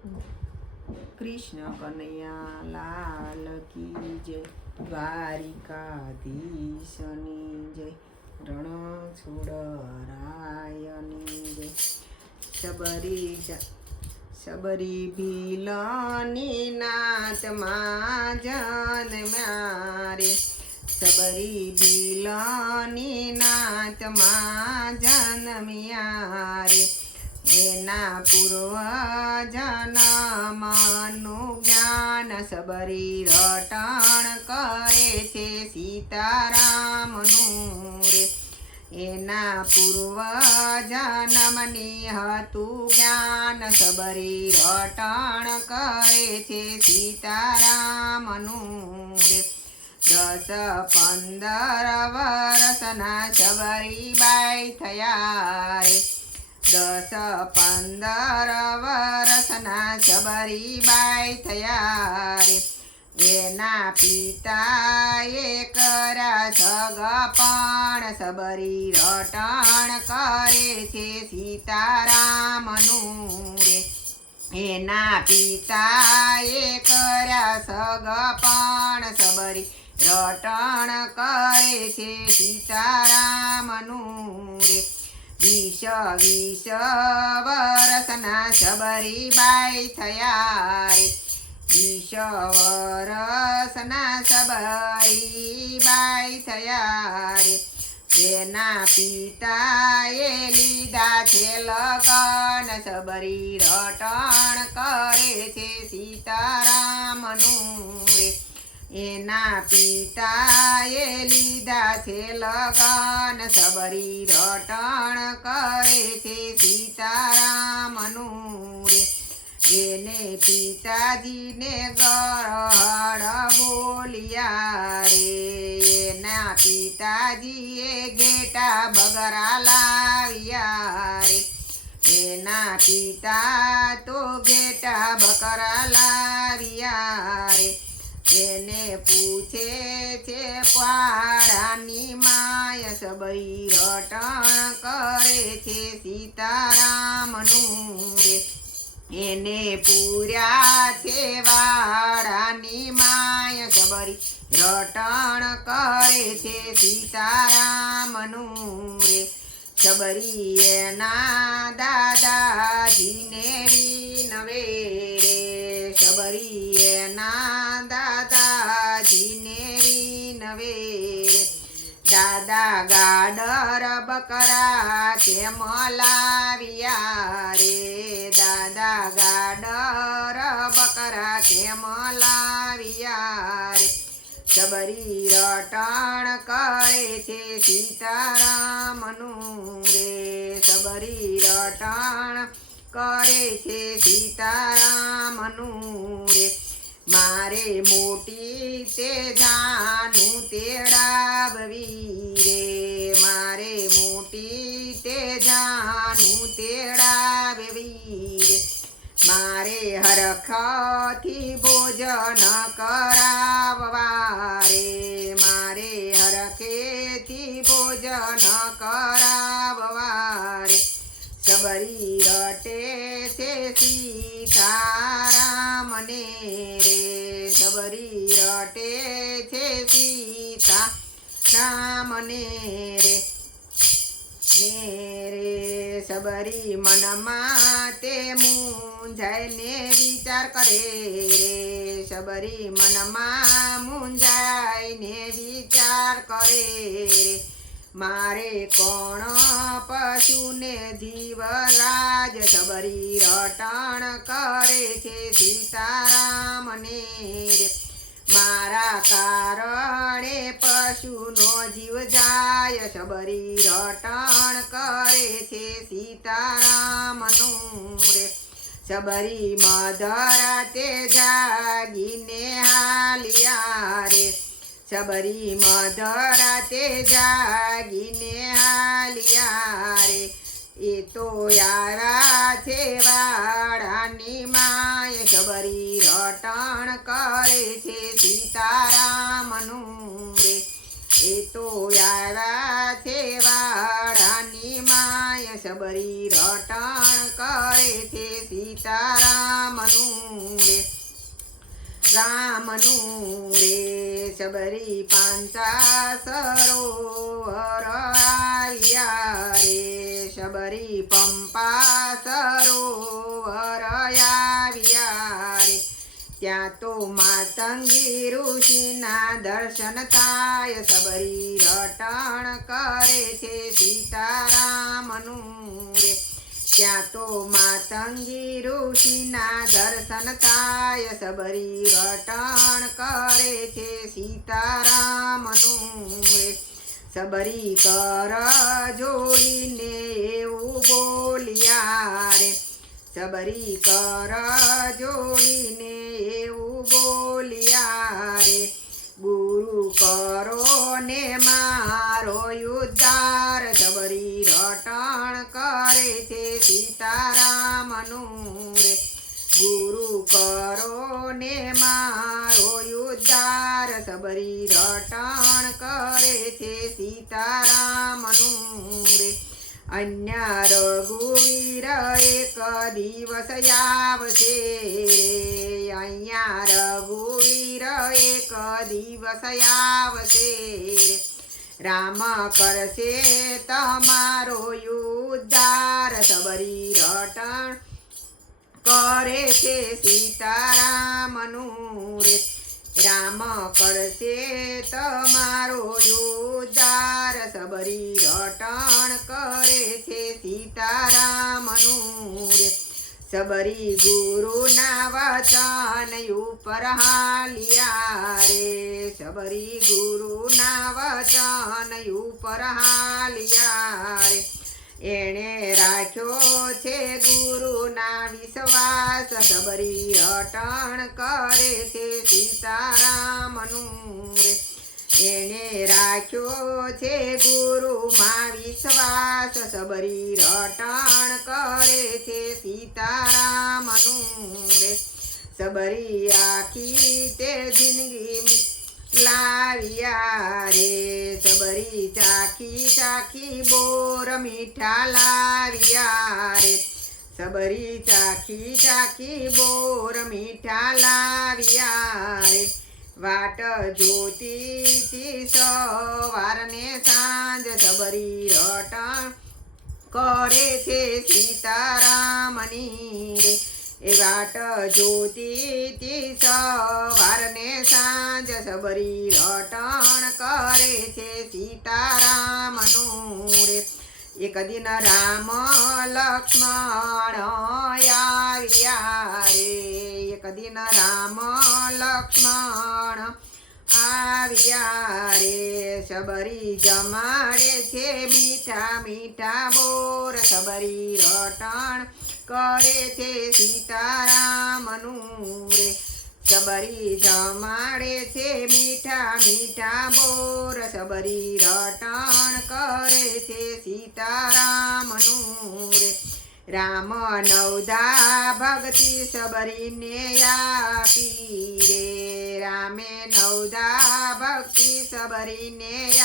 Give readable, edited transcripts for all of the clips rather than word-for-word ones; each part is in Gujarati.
कृष्ण कन्हैया लाल की जय। द्वारिकाधीशनी जय। रणछोडरायनी जय। सबरी भीलनी नाथ जन म्यारे। सबरी भीलनी नाथ जन म्यारे। એના પૂર્વ જન્મનું જ્ઞાન સબરી રટણ કરે છે સીતારામનું રે। એના પૂર્વ જન્મની હતું જ્ઞાન સબરી રટણ કરે છે સીતારામનું રે। 10-15 વર્ષના સબરીબાઈ થયા રે। 10-15 વર્ષના સબરીબાઈ થયા રે। એના પિતાએ કર્યા સગપણ સબરી રટણ કરે છે સીતારામનું રે। એના પિતાએ કર્યા સગપણ સબરી રટણ કરે છે સીતારામનું રે। 20 વર્ષના સબરીબાઈ થયા રે। 20 વર્ષના સબરીબાઈ થયા રે। એના પિતાએ લીધા છે લગન સબરી રટણ કરે છે સીતારામનું રે। એના પિતાએ લીધા છે લગન સબરી રટણ કરે છે સીતારામનું રે। એને પિતાજીને ગરહડ બોલ્યા રે। એના પિતાજીએ ઘેટા બગરા લાવ્યા રે। એના પિતા તો ઘેટા બકરા લાવ્યા રે। એને પૂછે છે પાડાની માય સબરી રટણ કરે છે સીતારામનું રે। એને પૂર્યા છે વાડાની માય સબરી રટણ કરે છે સીતારામનું રે। સબરી એના દાદાજીને વિનવે રે। સબરી એના દાદાજીને વિનવે રે। દાદા ગાડર બકરા કેમ લાવ્યા રે। દાદા ગાડર બકરા કેમ લાવ્યા રે। સબરી રટણ કરે છે સીતારામનું રે। સબરી રટણ કરે છે સીતારામનું રે। મારે મોટી તે જાનું તેડાવવી રે। મારે મોટી તે જાનું તેડાવવી રે। મારે હરખથી ભોજન કરાવવા રે। મારે હરખેથી ભોજન કરાવવા રે। સબરી રટે છે સીતારામને રે। સબરી રટે છે સીતારામને રે। રે સબરી મનમાં તે મૂંઝાઈને વિચાર કરે રે। સબરી મનમાં મૂંઝાઈને વિચાર કરે રે। મારે કોણ પશુને જીવરાજ સબરી રટણ કરે છે સીતારામને રે। મારા કારણે પશુનો જીવ જાય સબરી રટણ કરે છે સીતારામનું રે। સબરી મધરા તે જાગીને હાલ્યા રે। સબરી મધરા તે જાગીને હાલ્યા રે। એ તો આવ્યા છે વાડાની માય સબરી રટણ કરે છે સીતારામનું રે। એ તો આવ્યા છે વાડાની માય સબરી રટણ કરે છે સીતારામ રામનું રે શબરી પાંચા સરોવર આવ્યા રે શબરી પંપા સરોવર આવ્યા રે ત્યાં તો માતંગી ઋષિના દર્શન થાય શબરી રટણ કરે છે સીતારામનું રે ત્યાં તો માતંગી ઋષિના દર્શન થાય શબરી રટણ કરે છે સીતારામનું રે શબરી કર જોડીને એવું બોલ્યા રે શબરી કર જોડીને એવું બોલ્યા રે ગુરુ કરો ને મારો ઉદ્ધાર શબરી રટણ કરે છે સીતારામનું રે ગુરુ કરો ને મારો ઉદ્ધાર શબરી રટણ કરે છે સીતારામનું રે અન્ય રઘુવીર એક દિવસ આવશે રે અહીંયા રઘુવીર એક દિવસ આવશે રે રામ કરશે તમારો ઉદ્ધાર શબરી રટણ કરે છે સીતારામનું રે રામ કરશે તમારો ઉદ્ધાર શબરી રટણ કરે છે સીતારામનું રે શબરી ગુરુના વચન ઉપર હાલ્યા રે શબરી ગુરુના વચન ઉપર હાલ્યા રે એણે રાખ્યો છે ગુરુના વિશ્વાસ શબરી રટણ કરે છે સીતારામનું રે એણે રાખ્યો છે ગુરુમાં વિશ્વાસ શબરી રટણ કરે છે સીતારામનું રે શબરી આખી તે જિંદગી લાવ્યા રે શબરી ચાખી ચાખી બોર મીઠા લાવ્યા રે શબરી ચાખી ચાખી બોર મીઠા લાવ્યા રે વાટ જોતી સવારને સાંજ શબરી રટણ કરે છે સીતારામની રે એ વાટ જોતી સવારને સાંજ શબરી રટણ કરે છે સીતારામનું રે એક દિન રામ લક્ષ્મણ આવ્યા રે એક દિન રામ લક્ષ્મણ આવ્યા રે શબરી જમાડે છે મીઠા મીઠા બોર શબરી રટણ કરે છે સીતારામનું રે શબરી જમાડે છે મીઠા મીઠા બોર શબરી રટણ કરે છે સીતારામનું રે રામ નવદા ભક્તિ શબરીને આપી રે રામે નવદા ભક્તિ શબરીને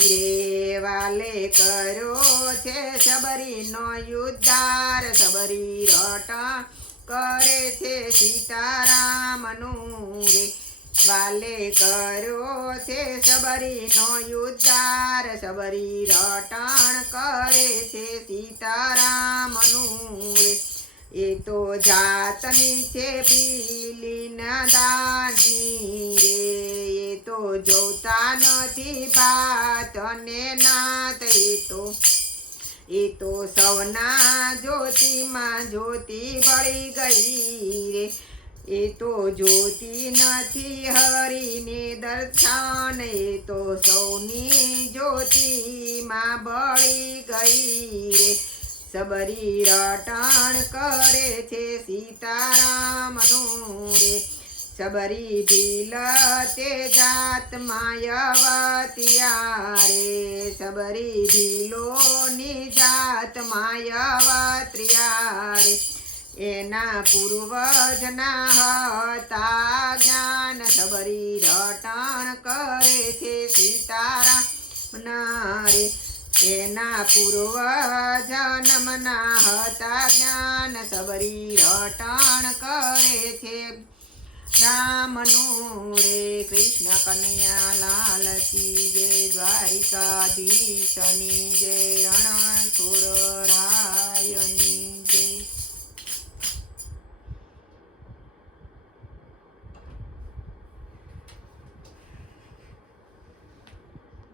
રે વાલે કર્યો છે શબરીનો ઉદ્ધાર શબરી રટણ કરે છે સીતારામનું રે વાલે કર્યો છે શબરીનો ઉદ્ધાર શબરી રટણ કરે છે સીતારામનું રે એ તો જાતની છે પીલી દાની રે એ તો જોતા નથી ભાત અને નાત એ તો સૌના જ્યોતિમાં જ્યોતિ બળી ગઈ રે એ તો જ્યોતિ નથી હરીને દર્શન એ તો સૌની જ્યોતિમાં બળી ગઈ રે શબરી રટણ કરે છે સીતારામનું રે શબરી ભીલ તે જાત માયવતિયા રે શબરી ભીલોની જાત માયવત્રિયા રે એના પૂર્વજના હતા જ્ઞાન શબરી રટણ કરે છે સીતારામના રે એના પૂર્વ જન્મના હતા જ્ઞાન સબરી રટણ કરે છે રામનું રે કૃષ્ણ કનૈયા લાલ કી જય દ્વારિકાધીશની જય રણ